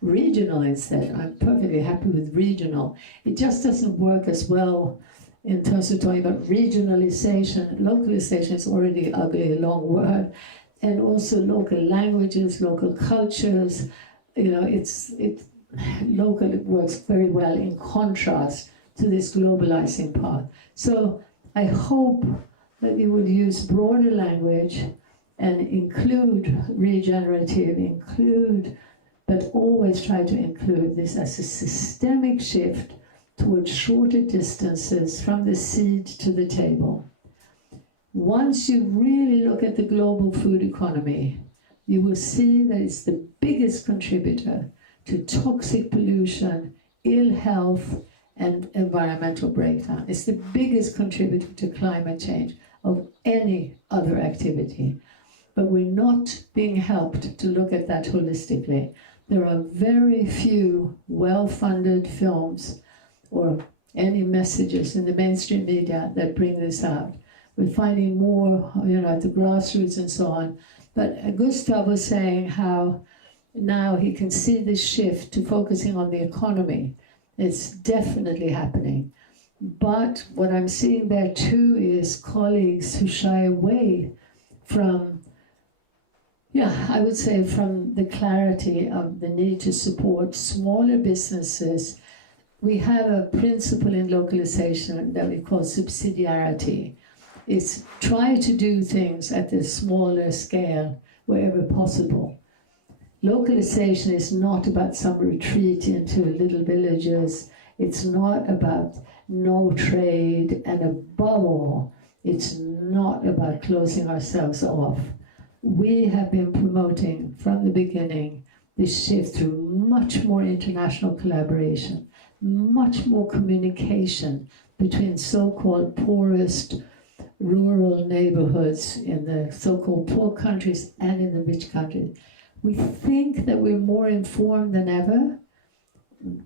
regional instead? I'm perfectly happy with regional. It just doesn't work as well in terms of talking about regionalization. Localization is already ugly, a long word. And also local languages, local cultures, local, it works very well in contrast to this globalizing path. So I hope that you would use broader language and include regenerative, but always try to include this as a systemic shift towards shorter distances from the seed to the table. Once you really look at the global food economy, you will see that it's the biggest contributor to toxic pollution, ill health, and environmental breakdown. It's the biggest contributor to climate change of any other activity. But we're not being helped to look at that holistically. There are very few well-funded films or any messages in the mainstream media that bring this out. We're finding more, at the grassroots and so on. But Gustav was saying how now he can see this shift to focusing on the economy. It's definitely happening. But what I'm seeing there too is colleagues who shy away from, I would say from the clarity of the need to support smaller businesses. We have a principle in localization that we call subsidiarity. It's try to do things at a smaller scale wherever possible. Localization is not about some retreat into little villages. It's not about no trade, and above all, it's not about closing ourselves off. We have been promoting from the beginning this shift through much more international collaboration, much more communication between so-called poorest rural neighborhoods in the so-called poor countries and in the rich countries. We think that we're more informed than ever.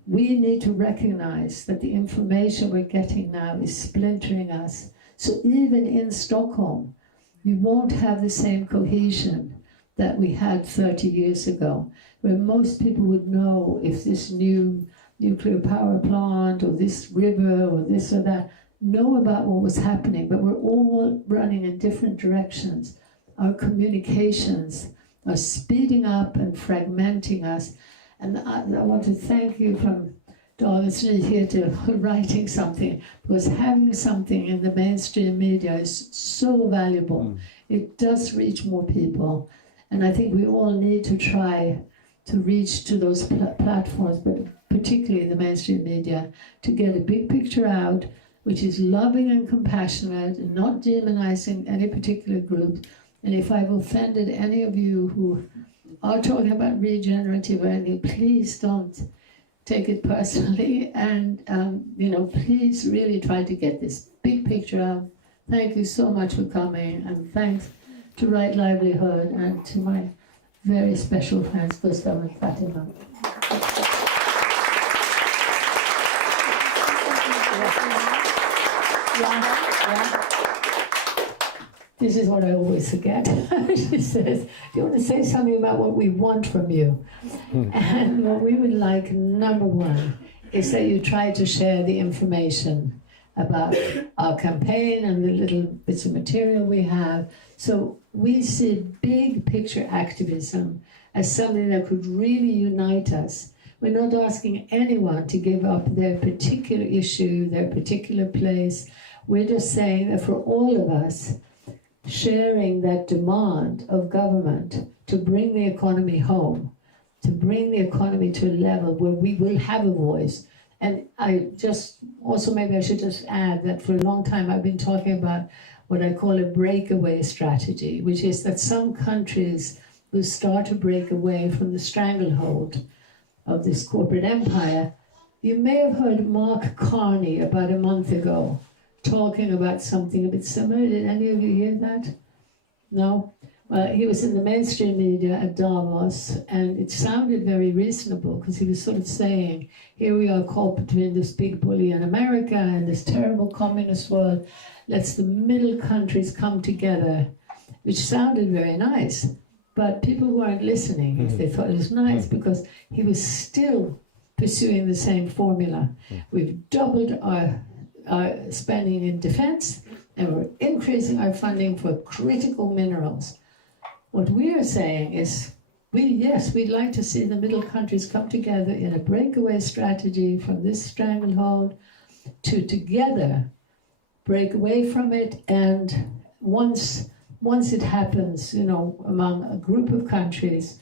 We need to recognize that the information we're getting now is splintering us. So even in Stockholm, we won't have the same cohesion that we had 30 years ago, where most people would know if this new nuclear power plant or this river or this or that, know about what was happening, but we're all running in different directions. Our communications are speeding up and fragmenting us. And I want to thank you from Dagens Nyheter to writing something, because having something in the mainstream media is so valuable. It does reach more people. And I think we all need to try to reach to those platforms, but particularly the mainstream media, to get a big picture out, which is loving and compassionate and not demonizing any particular group. And if I've offended any of you who are talking about regenerative or anything, please don't take it personally. And, please really try to get this big picture of. Thank you so much for coming, and thanks to Right Livelihood and to my very special friends Gustav and Fatima. This is what I always forget. She says, do you want to say something about what we want from you? And what we would like, number one, is that you try to share the information about our campaign and the little bits of material we have. So we see big picture activism as something that could really unite us. We're not asking anyone to give up their particular issue, their particular place. We're just saying that for all of us, sharing that demand of government to bring the economy home, to bring the economy to a level where we will have a voice. And I just, also maybe I should just add that for a long time I've been talking about what I call a breakaway strategy, which is that some countries will start to break away from the stranglehold of this corporate empire. You may have heard Mark Carney about a month ago talking about something a bit similar. Did any of you hear that? No? Well, he was in the mainstream media at Davos, and it sounded very reasonable because he was sort of saying, here we are caught between this big bully in America and this terrible communist world. Let's the middle countries come together, which sounded very nice. But people weren't listening if they thought it was nice, because he was still pursuing the same formula. We've doubled our spending in defense, and we're increasing our funding for critical minerals. What we are saying is, we'd like to see the middle countries come together in a breakaway strategy from this stranglehold to together break away from it. And once it happens, among a group of countries,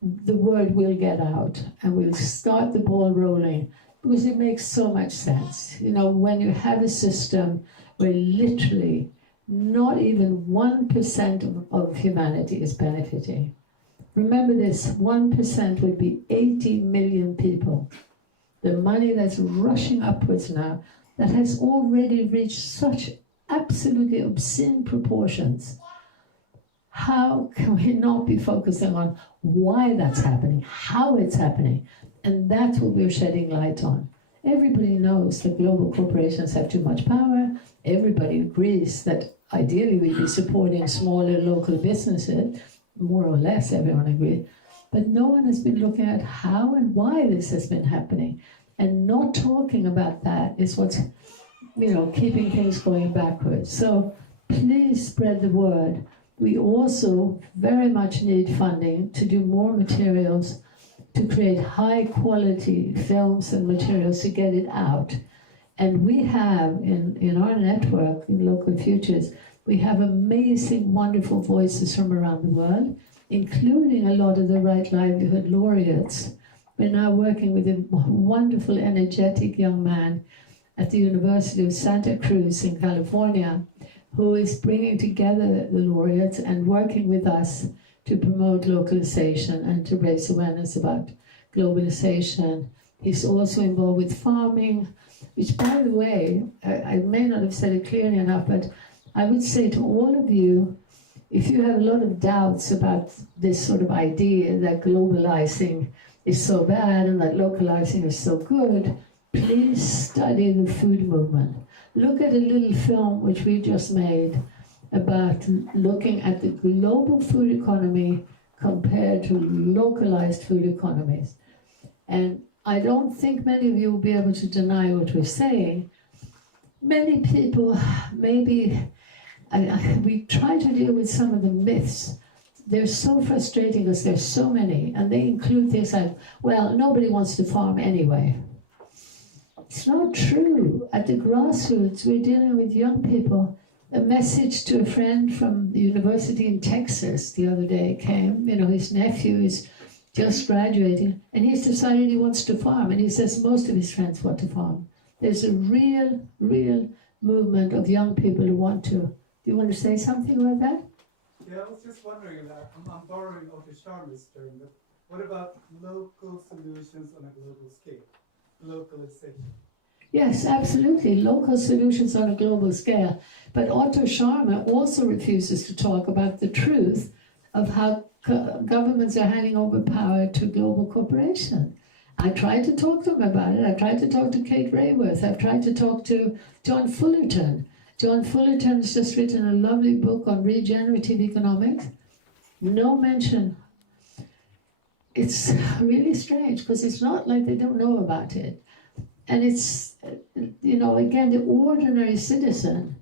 the word will get out and we'll start the ball rolling, because it makes so much sense. When you have a system where literally not even 1% of humanity is benefiting. Remember this, 1% would be 80 million people. The money that's rushing upwards now, that has already reached such absolutely obscene proportions. How can we not be focusing on why that's happening, how it's happening? And that's what we're shedding light on. Everybody knows that global corporations have too much power. Everybody agrees that ideally we'd be supporting smaller local businesses. More or less everyone agrees. But no one has been looking at how and why this has been happening. And not talking about that is what's, keeping things going backwards. So please spread the word. We also very much need funding to do more materials, to create high quality films and materials to get it out. And we have in our network, in Local Futures, we have amazing, wonderful voices from around the world, including a lot of the Right Livelihood laureates. We're now working with a wonderful, energetic young man at the University of Santa Cruz in California, who is bringing together the laureates and working with us to promote localization and to raise awareness about globalization. He's also involved with farming, which, by the way, I may not have said it clearly enough, but I would say to all of you, if you have a lot of doubts about this sort of idea that globalizing is so bad and that localizing is so good, please study the food movement. Look at a little film which we just made about looking at the global food economy compared to localized food economies. And I don't think many of you will be able to deny what we're saying. Many people, maybe, we try to deal with some of the myths. They're so frustrating because there's so many, and they include things like, well, nobody wants to farm anyway. It's not true. At the grassroots, we're dealing with young people. A message to a friend from the university in Texas the other day came. His nephew is just graduating, and he's decided he wants to farm, and he says most of his friends want to farm. There's a real movement of young people who want to. Do you want to say something about that? Yeah, I was just wondering, I'm borrowing Otto Scharmer's term, but what about local solutions on a global scale? Localization. Yes, absolutely. Local solutions on a global scale. But Otto Scharmer also refuses to talk about the truth of how governments are handing over power to global corporations. I tried to talk to him about it. I tried to talk to Kate Rayworth. I've tried to talk to John Fullerton. John Fullerton's just written a lovely book on regenerative economics. No mention. It's really strange because it's not like they don't know about it. And it's, again, the ordinary citizen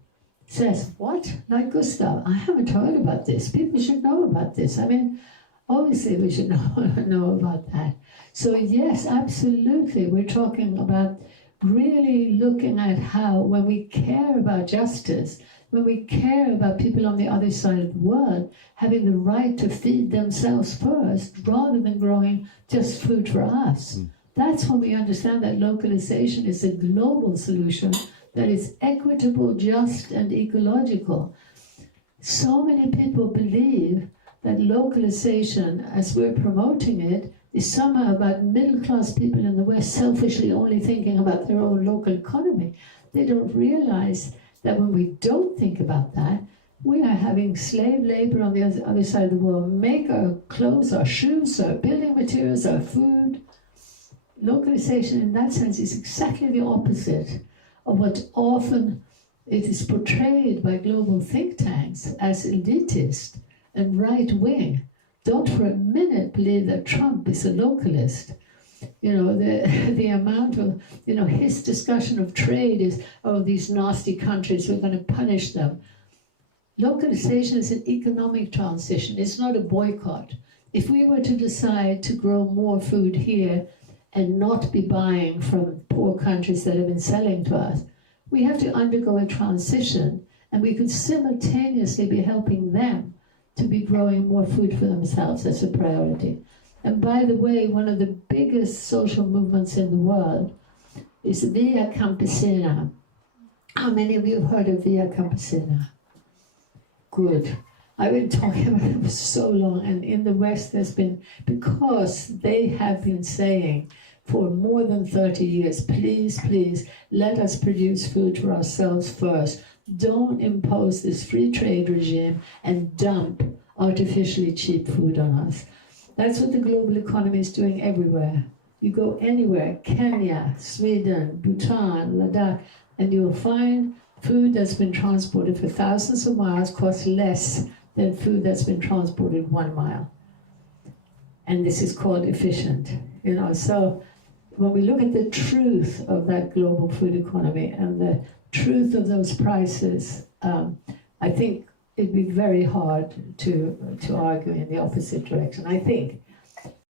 says, what? Like Gustav, I haven't heard about this. People should know about this. I mean, obviously we should know about that. So yes, absolutely, we're talking about really looking at how, when we care about justice, when we care about people on the other side of the world having the right to feed themselves first, rather than growing just food for us. That's when we understand that localization is a global solution that is equitable, just, and ecological. So many people believe that localization, as we're promoting it, is somehow about middle-class people in the West selfishly only thinking about their own local economy. They don't realize that when we don't think about that, we are having slave labor on the other side of the world make our clothes, our shoes, our building materials, our food. Localization in that sense is exactly the opposite of what often it is portrayed by global think tanks as elitist and right-wing. Don't for a minute believe that Trump is a localist. The amount of, his discussion of trade is, oh, these nasty countries, we're going to punish them. Localization is an economic transition. It's not a boycott. If we were to decide to grow more food here and not be buying from poor countries that have been selling to us, we have to undergo a transition, and we could simultaneously be helping them to be growing more food for themselves as a priority. And by the way, one of the biggest social movements in the world is Via Campesina. How many of you have heard of Via Campesina? Good. I've been talking about it for so long, and in the West there's been, because they have been saying for more than 30 years, please, please, let us produce food for ourselves first. Don't impose this free trade regime and dump artificially cheap food on us. That's what the global economy is doing everywhere. You go anywhere, Kenya, Sweden, Bhutan, Ladakh, and you'll find food that's been transported for thousands of miles costs less than food that's been transported 1 mile. And this is called efficient. So when we look at the truth of that global food economy and the truth of those prices, I think it'd be very hard to argue in the opposite direction. I think